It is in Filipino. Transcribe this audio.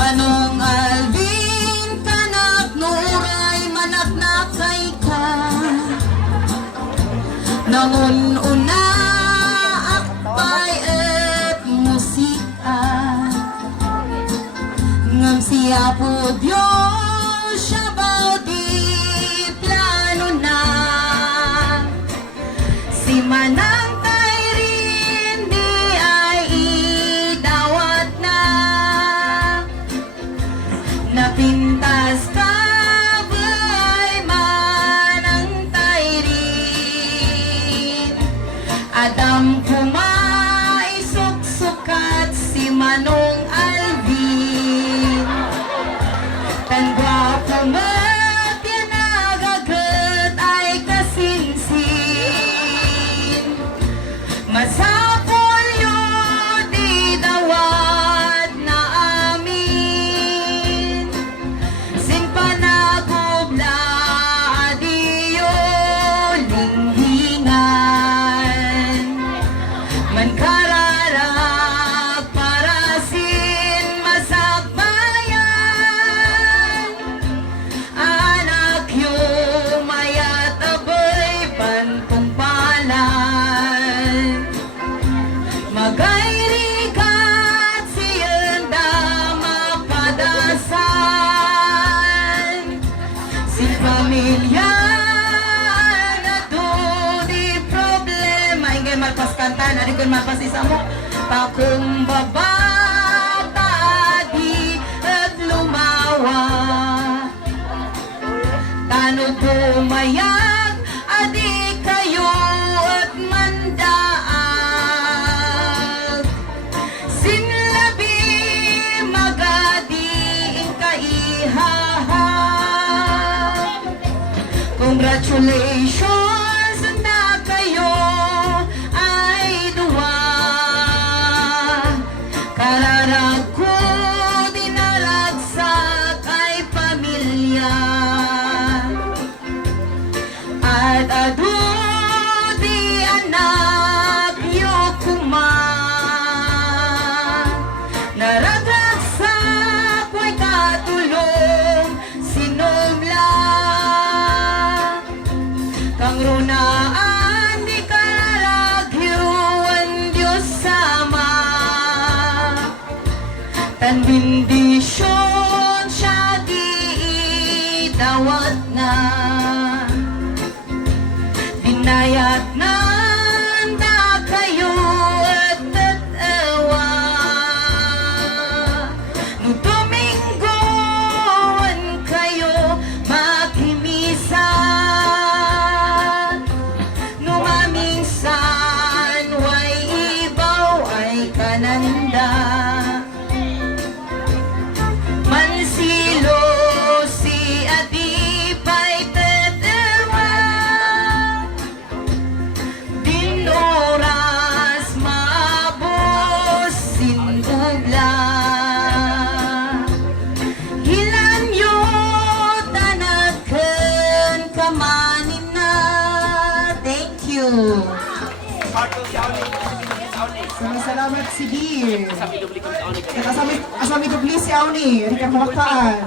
Manong Alvin, kanak nuray, manak na kay ka. Nangununa, akpay at musika. Ngam siya po Diyos, siya ba di plano na. Si Manang Tyrene, di ay idawat na. Napintas ka ba'y Manang Tyrene? Adam kumaisok-sukat si Manong Alvin. Tan gwapo mat yan nagagat ay kasinsin. Masapol yun di dawat na amin. Sin panagubla adiyo linghingan. Man kararag para sin masakbayan. Anak yu mayat abay pantong palan. Magayrikat siyan da mapadasan. Si pamilya na do di problema. Ingay malpas kanta, narikon malpas isa mo. Pakumbaba di at lumawa. Tano pumayag, adi kayo at mandaag. Sinlabi magadi kaihahag. Congratulations na kayo ay duwa. Kararag ko dinaragsak ay pamilya. At adu di anak yu kuma. Naragagsak way katulong sinumla. Kang runaan di kararagyuan Diyos sama. Tan bindisyon siya di idawat na. Binayat na da kayo at tatawa. Nung Dominggoan kayo makimisan. Numamingsan way ibaw ay kananda. Mansilo si Adipay tatawa. Dinoras maabos sinubla. Hilan yu tanakan kamanin na. Thank you. Salamat si Dir. Asami dubli si Auni. Rika Kumakaan.